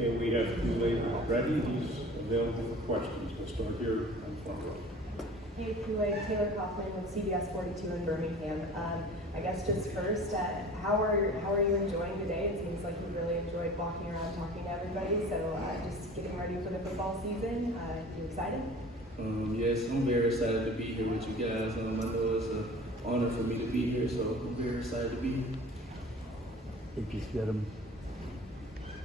Okay, we have Kool-Aid ready. He's available for questions. We'll start here on front row. Hey, Kool-Aid, Taylor Kaufman with CBS 42 in Birmingham. I guess just first, how are you enjoying the day? It seems like you really enjoyed walking around talking to everybody. So just getting ready for the football season. You excited? Yes, I'm very excited to be here with you guys. I know it's an honor for me to be here, so I'm very excited to be here. AP Stedham.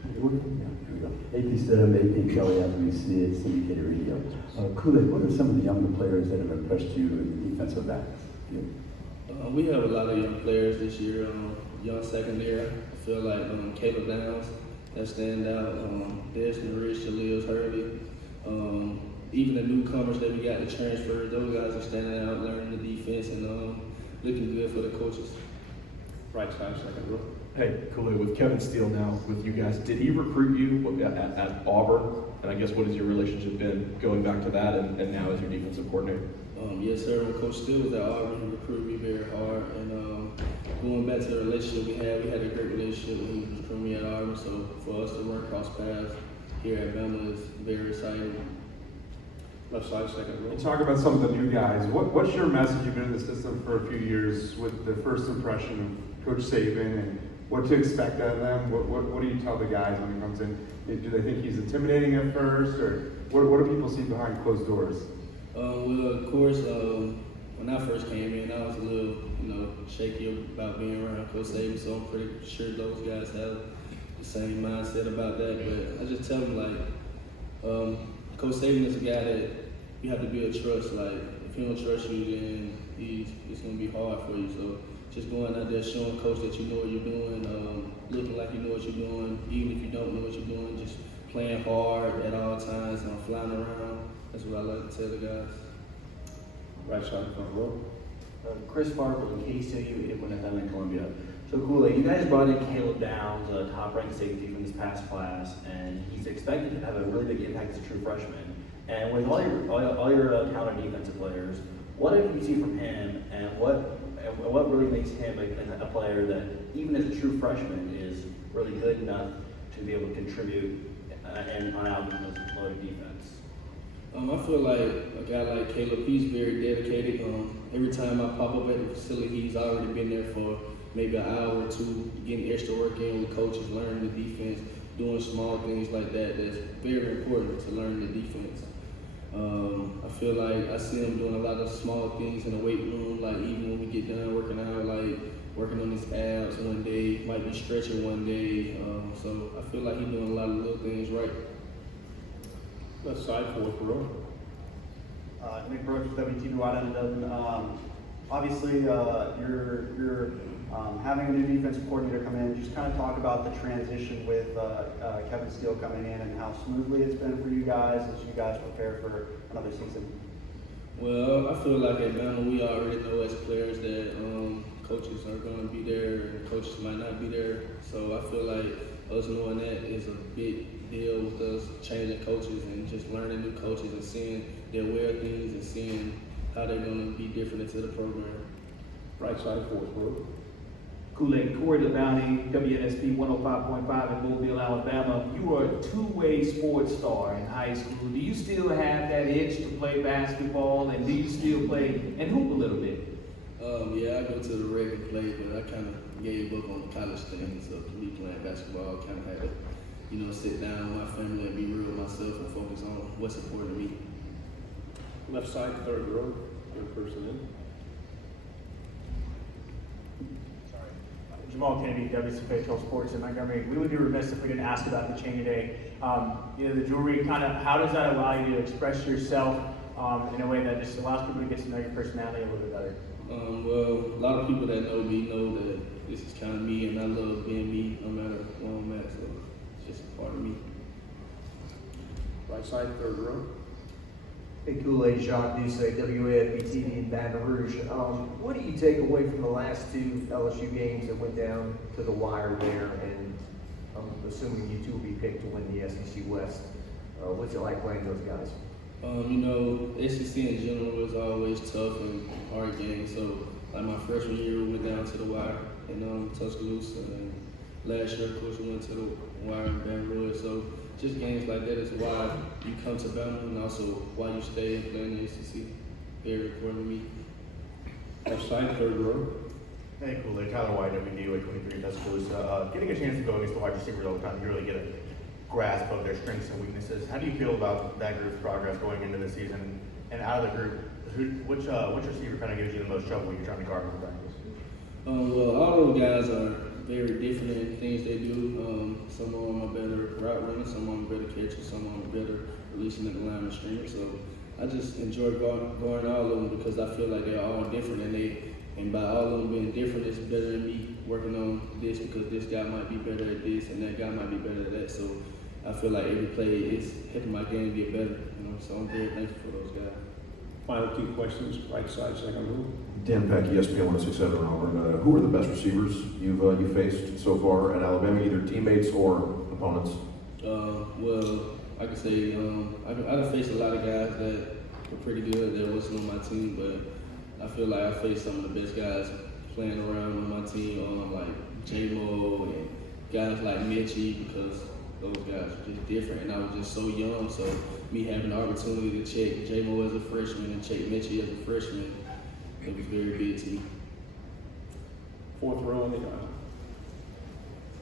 AP Stedham, AP Kelly, after we see it, syndicated radio. Kool-Aid, what are some of the younger players that have impressed you in the defensive backs? We have a lot of young players this year, young secondary. I feel like Caleb Downs, that stand out. Desmond Rich, Jaleel Hurley. Even the newcomers that we got to transfer, those guys are standing out, learning the defense, and looking good for the coaches. Right side, second row. Hey, Kool-Aid, with Kevin Steele now with you guys, did he recruit you at Auburn? And I guess what has your relationship been going back to that and now as your defensive coordinator? Yes, sir. When Coach Steele was at Auburn, he recruited me very hard. And going back to the relationship we had a great relationship when he was recruiting me at Auburn. So for us to work cross paths here at Bama is very exciting. Left side, second row. You talk about some of the new guys. What's your message? You've been in the system for a few years with the first impression of Coach Saban and what to expect out of them. What do you tell the guys when he comes in? Do they think he's intimidating at first, or what do people see behind closed doors? Well, of course, when I first came in, I was a little, shaky about being around Coach Saban, so I'm pretty sure those guys have the same mindset about that. But I just tell them, Coach Saban is a guy that you have to build trust. Like, if he don't trust you, then it's going to be hard for you. So just going out there showing Coach that you know what you're doing, looking like you know what you're doing, even if you don't know what you're doing, just playing hard at all times and flying around. That's what I like to tell the guys. Right side, front row. Chris Farber with KCU when FM in Columbia. So Kool-Aid, you guys brought in Caleb Downs, a top-ranked safety from this past class, and he's expected to have a really big impact as a true freshman. And with all your talented defensive players, what have you seen from him, and what really makes him a player that, even as a true freshman, is really good enough to be able to contribute and on out in this loaded defense? I feel like a guy like Caleb, he's very dedicated. Every time I pop up at the facility, he's already been there for maybe an hour or two, getting extra work in with coaches, learning the defense, doing small things like that. That's very important to learn the defense. I feel like I see him doing a lot of small things in the weight room, like even when we get done working out, like working on his abs one day, might be stretching one day. So I feel like he's doing a lot of little things right. Left side, fourth row. Nick Brooks with WTBY. Obviously, you're having a new defensive coordinator come in. Just kind of talk about the transition with Kevin Steele coming in and how smoothly it's been for you guys as you guys prepare for another season. Well, I feel like at Bama, we already know as players that coaches are going to be there and coaches might not be there. So I feel like us knowing that is a big deal with us changing coaches and just learning new coaches and seeing their way of things and seeing how they're going to be different into the program. Right side, fourth row. Kool-Aid, Corey LeBounty, WNSP 105.5 in Mobile, Alabama. You were a two-way sports star in high school. Do you still have that itch to play basketball, and do you still play and hoop a little bit? Yeah, I go to the rec and play, but I kind of gave up on the college thing. So me playing basketball, kind of had to, sit down with my family and be real with myself and focus on what's important to me. Left side, third row. Third person in. Jamal Kennedy, WCFA 12 Sports in Montgomery. We would be remiss if we didn't ask about the chain today. The jewelry, how does that allow you to express yourself in a way that just allows people to get to know your personality a little bit better? Well, a lot of people that know me know that this is kind of me, and I love being me no matter where I'm at, so it's just a part of me. Right side, third row. Hey, Kool-Aid, Jacques Doucet, WAFB-TV in Baton Rouge. What do you take away from the last two LSU games that went down to the wire there? And I'm assuming you two will be picked to win the SEC West. What's it like playing those guys? SEC in general is always tough and hard game. So, like my freshman year, we went down to the wire in Tuscaloosa, and last year, of course, we went to the wire in Baton Rouge. So just games like that is why you come to Bama and also why you stay and play in the ACC. Very important to me. Left side, third row. Hey, Kool-Aid, Tyler White, WD, 23 Tuscaloosa. Getting a chance to go against the wide receivers all the time, you really get a grasp of their strengths and weaknesses. How do you feel about that group's progress going into the season? And out of the group, which receiver kind of gives you the most trouble when you're trying to guard in practice? Well, all those guys are very different in things they do. Some of them are better route runners, some of them are better catchers, some of them are better releasing the line of stream. So I just enjoy going all of them because I feel like they're all different and by all of them being different, it's better than me working on this because this guy might be better at this and that guy might be better at that. So I feel like every play is helping my game get better. So I'm very thankful for those guys. Final two questions, right side, second row. Dan Peck, ESPN 167 Auburn. Who are the best receivers you've faced so far at Alabama, either teammates or opponents? Well, I can say I faced a lot of guys that were pretty good that wasn't on my team, but I feel like I faced some of the best guys playing around on my team, like J-Mo and guys like Mitchie, because those guys were just different, and I was just so young. So me having the opportunity to check J-Mo as a freshman and check Mitchie as a freshman, it was very big to me. Fourth row on the aisle.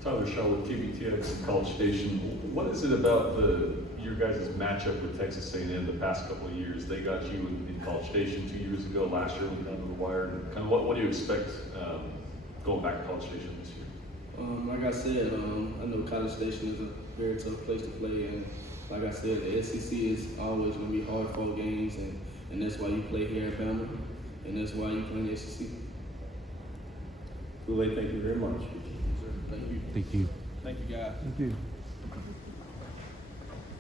Tyler Shaw with TBTX College Station. What is it about your guys' matchup with Texas A&M the past couple of years? They got you in College Station 2 years ago, last year when down to the wire. Kind of what do you expect going back to College Station this year? Like I said, I know College Station is a very tough place to play, and like I said, the SEC is always going to be hard fought games, and that's why you play here at Bama, and that's why you play in the SEC. Kool-Aid, thank you very much. Thank you. Thank you. Thank you, guys. Thank you.